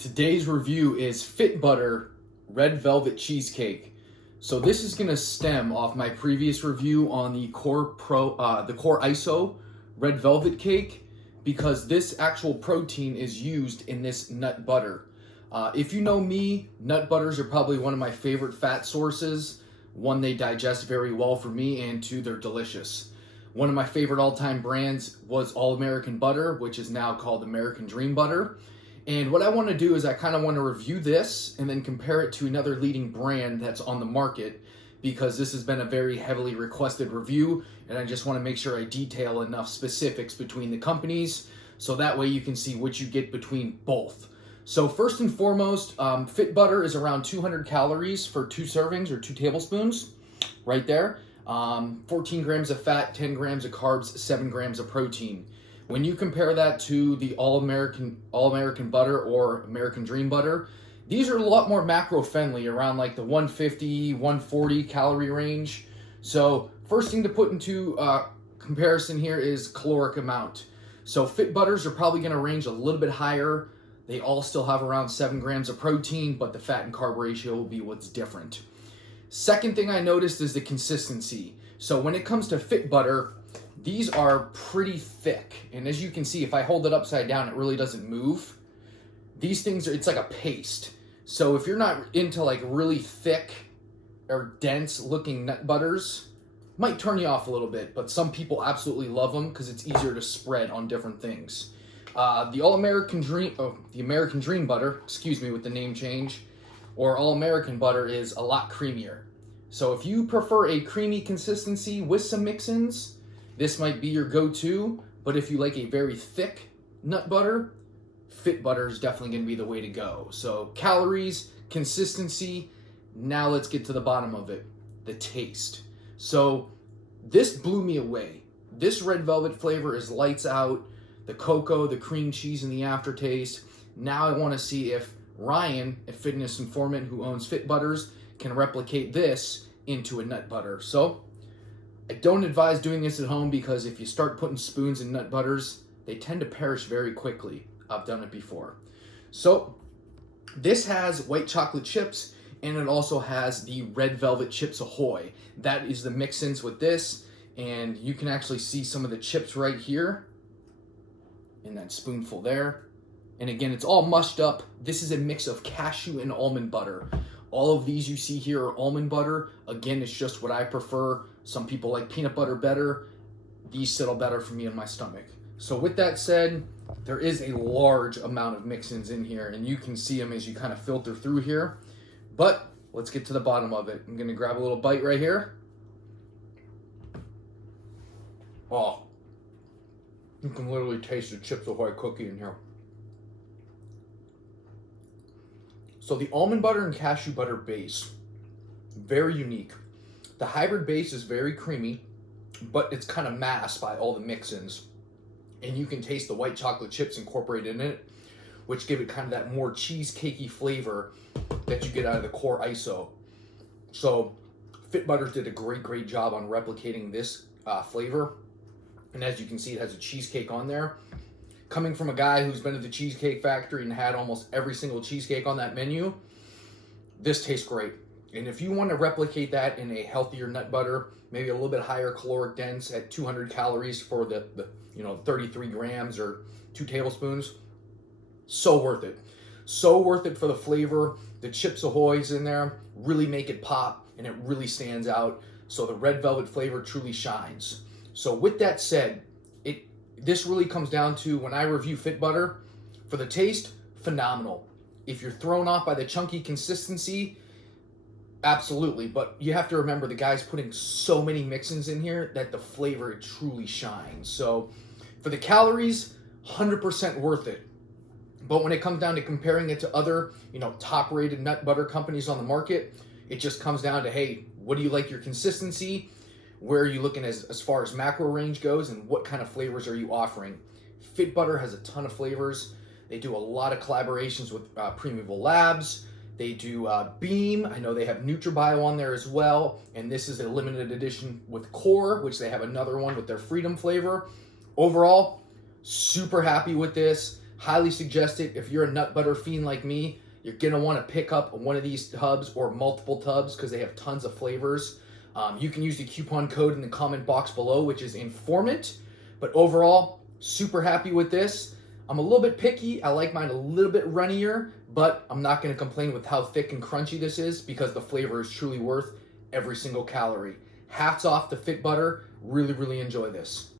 Today's review is FitButter Red Velvet Cheesecake. So this is going to stem off my previous review on the Core ISO Red Velvet Cake, because this actual protein is used in this nut butter. If you know me, nut butters are probably one of my favorite fat sources. One, they digest very well for me, and two, they're delicious. One of my favorite all-time brands was All American Butter, which is now called American Dream Butter. And what I want to do is I kind of want to review this and then compare it to another leading brand that's on the market, because this has been a very heavily requested review, and I just want to make sure I detail enough specifics between the companies so that way you can see what you get between both. So first and foremost, FitButter is around 200 calories for 2 servings or 2 tablespoons, right there. 14 grams of fat, 10 grams of carbs, 7 grams of protein. When you compare that to the All American Butter or American Dream Butter, these are a lot more macro friendly, around like the 150, 140 calorie range. So first thing to put into comparison here is caloric amount. So FitButters are probably going to range a little bit higher. They all still have around 7 grams of protein, but the fat and carb ratio will be what's different. Second thing I noticed is the consistency. So when it comes to FitButter, these are pretty thick. And as you can see, if I hold it upside down, it really doesn't move. These things it's like a paste. So if you're not into like really thick or dense looking nut butters, might turn you off a little bit, but some people absolutely love them because it's easier to spread on different things. The American Dream Butter, excuse me with the name change, or All American Butter is a lot creamier. So if you prefer a creamy consistency with some mix-ins, this might be your go-to. But if you like a very thick nut butter, FitButter is definitely going to be the way to go. So calories, consistency. Now let's get to the bottom of it, the taste. So this blew me away. This red velvet flavor is lights out. The cocoa, the cream cheese, and the aftertaste. Now I want to see if Ryan at Fitness Informant, who owns FitButters, can replicate this into a nut butter. So I don't advise doing this at home, because if you start putting spoons in nut butters, they tend to perish very quickly. I've done it before. So this has white chocolate chips, and it also has the red velvet Chips Ahoy. That is the mix-ins with this, and you can actually see some of the chips right here in that spoonful there. And again, it's all mushed up. This is a mix of cashew and almond butter. All of these you see here are almond butter. Again, it's just what I prefer. Some people like peanut butter better. These settle better for me in my stomach. So with that said, there is a large amount of mix-ins in here, and you can see them as you kind of filter through here. But let's get to the bottom of it. I'm gonna grab a little bite right here. Oh, you can literally taste the Chips Ahoy cookie in here. So the almond butter and cashew butter base, very unique. The hybrid base is very creamy, but it's kind of masked by all the mix-ins. And you can taste the white chocolate chips incorporated in it, which give it kind of that more cheesecakey flavor that you get out of the Core ISO. So FitButters did a great job on replicating this flavor. And as you can see, it has a cheesecake on there. Coming from a guy who's been to the Cheesecake Factory and had almost every single cheesecake on that menu, this tastes great. And if you want to replicate that in a healthier nut butter, maybe a little bit higher caloric dense at 200 calories for the 33 grams or 2 tablespoons, so worth it. So worth it for the flavor. The Chips Ahoy's in there really make it pop, and it really stands out. So the red velvet flavor truly shines. So with that said, this really comes down to, when I review FitButter, for the taste, phenomenal. If you're thrown off by the chunky consistency, absolutely. But you have to remember, the guy's putting so many mix-ins in here that the flavor truly shines. So for the calories, 100% worth it. But when it comes down to comparing it to other, top-rated nut butter companies on the market, it just comes down to, hey, what do you like your consistency? Where are you looking as far as macro range goes, and what kind of flavors are you offering? FitButter has a ton of flavors. They do a lot of collaborations with Primeval Labs. They do Beam. I know they have NutriBio on there as well. And this is a limited edition with Core, which they have another one with their Freedom flavor. Overall, super happy with this. Highly suggest it. If you're a nut butter fiend like me, you're going to want to pick up one of these tubs or multiple tubs because they have tons of flavors. You can use the coupon code in the comment box below, which is informant. But overall, super happy with this. I'm a little bit picky. I like mine a little bit runnier, but I'm not going to complain with how thick and crunchy this is because the flavor is truly worth every single calorie. Hats off to FitButter. Really, really enjoy this.